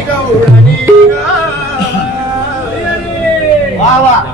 गौराणी ग. वा वा.